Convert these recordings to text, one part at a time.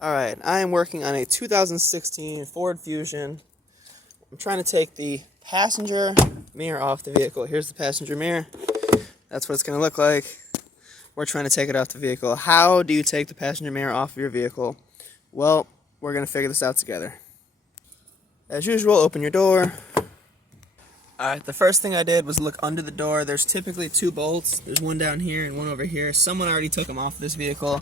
Alright, I am working on a 2016 Ford Fusion. I'm trying to take the passenger mirror off the vehicle. Here's the passenger mirror. That's what it's going to look like. We're trying to take it off the vehicle. How do you take the passenger mirror off of your vehicle? Well, we're going to figure this out together. As usual, open your door. Alright, the first thing I did was look under the door. There's typically two bolts. There's one down here and one over here. Someone already took them off this vehicle.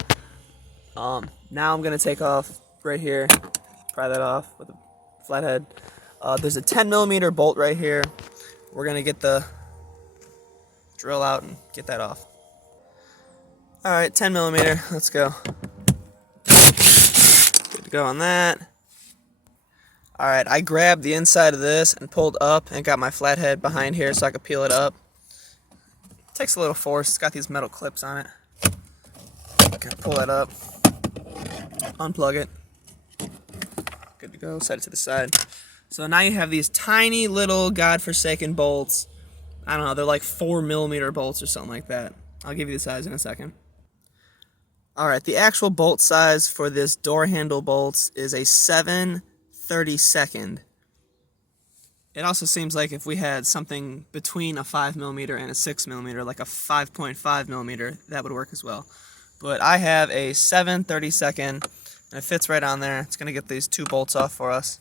Now I'm going to take off right here, pry that off with a flathead. There's a 10mm bolt right here. We're going to get the drill out and get that off. Alright, 10mm, let's go. Good to go on that. Alright, I grabbed the inside of this and pulled up and got my flathead behind here so I could peel it up. It takes a little force, it's got these metal clips on it. Gotta pull that up. Unplug it. Good to go, set it to the side. So now you have these tiny little godforsaken bolts. I don't know, they're like 4mm bolts or something like that. I'll give you the size in a second. Alright, the actual bolt size for this door handle bolts is a 7/32. It also seems like if we had something between a 5mm and a 6mm, like a 5.5mm, that would work as well. But I have a 7/32, and it fits right on there. It's going to get these two bolts off for us.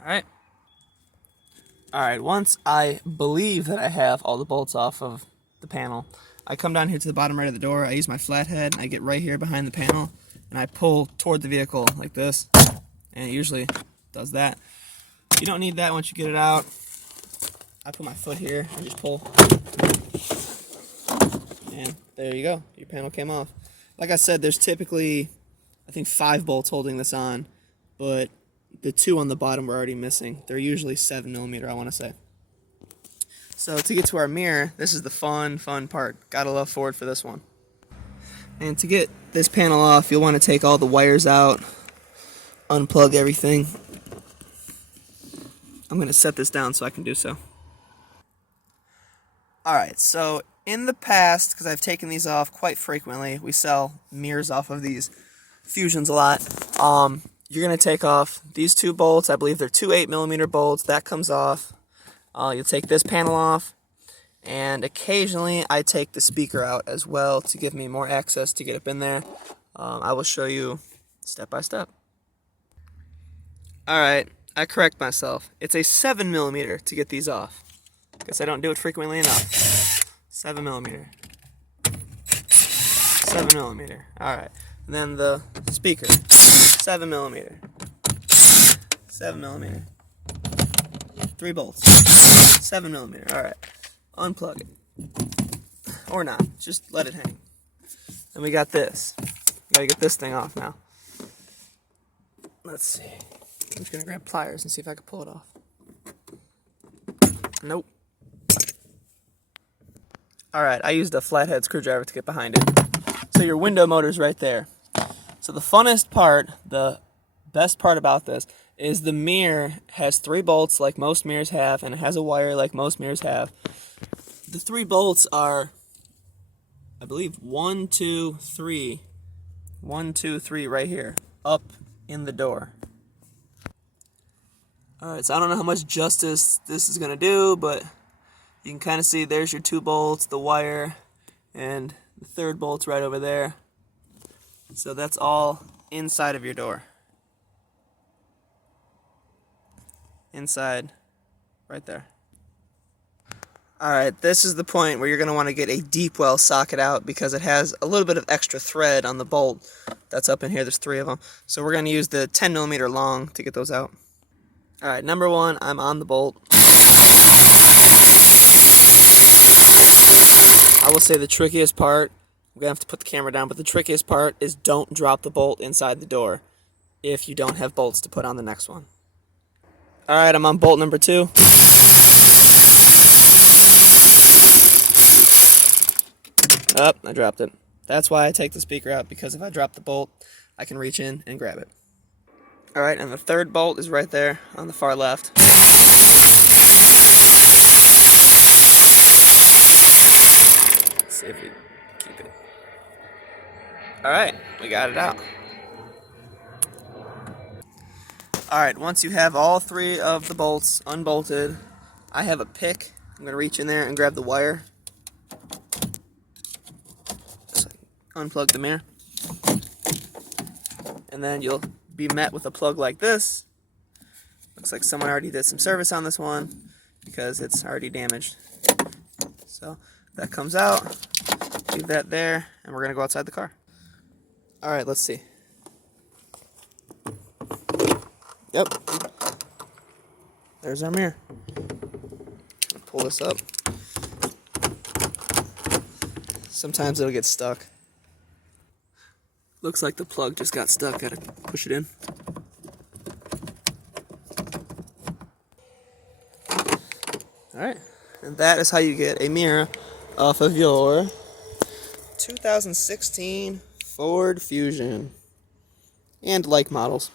Alright. Alright, once I believe that I have all the bolts off of the panel, I come down here to the bottom right of the door, I use my flathead, and I get right here behind the panel, and I pull toward the vehicle like this, and it usually does that. You don't need that once you get it out. I put my foot here and just pull. And there you go. Your panel came off. Like I said, there's typically, I think, 5 bolts holding this on, but the 2 on the bottom were already missing. They're usually 7mm, I want to say. So to get to our mirror, this is the fun part. Gotta love Ford for this one. And to get this panel off, you'll want to take all the wires out, unplug everything. I'm going to set this down so I can do so. Alright, so in the past, because I've taken these off quite frequently, we sell mirrors off of these Fusions a lot. You're going to take off these 2 bolts. I believe they're 2 8mm bolts. That comes off. You'll take this panel off. And occasionally I take the speaker out as well to give me more access to get up in there. I will show you step by step. Alright, I correct myself. It's a 7mm to get these off. Guess I don't do it frequently enough. 7mm. 7mm. Alright. And then the speaker. 7mm. 7mm. 3 bolts. 7mm. Alright. Unplug it. Or not. Just let it hang. And we got this. Gotta get this thing off now. Let's see. I'm just gonna grab pliers and see if I can pull it off. Nope. Alright, I used a flathead screwdriver to get behind it. So your window motor's right there. So the funnest part, the best part about this, is the mirror has 3 bolts like most mirrors have, and it has a wire like most mirrors have. The 3 bolts are, I believe, 1, 2, 3. 1, 2, 3 right here, up in the door. Alright, so I don't know how much justice this is going to do, but you can kind of see there's your 2 bolts, the wire, and the 3rd bolt's right over there. So that's all inside of your door. Inside, right there. Alright, this is the point where you're going to want to get a deep well socket out because it has a little bit of extra thread on the bolt that's up in here. There's 3 of them. So we're going to use the 10mm long to get those out. Alright, number 1, I'm on the bolt. I will say the trickiest part, I'm going to have to put the camera down, but the trickiest part is don't drop the bolt inside the door if you don't have bolts to put on the next one. Alright, I'm on bolt number 2. Oh, I dropped it. That's why I take the speaker out, because if I drop the bolt, I can reach in and grab it. Alright, and the 3rd bolt is right there on the far left. see if we keep it. Alright, we got it out. Alright, once you have all 3 of the bolts unbolted, I have a pick. I'm going to reach in there and grab the wire. Just unplug the mirror. And then you'll be met with a plug like this. Looks like someone already did some service on this one because it's already damaged. So that comes out, leave that there, and we're going to go outside the car. Alright, let's see. Yep. There's our mirror. Pull this up. Sometimes it'll get stuck. Looks like the plug just got stuck. Gotta push it in. Alright. And that is how you get a mirror off of your 2016 Ford Fusion. And like models.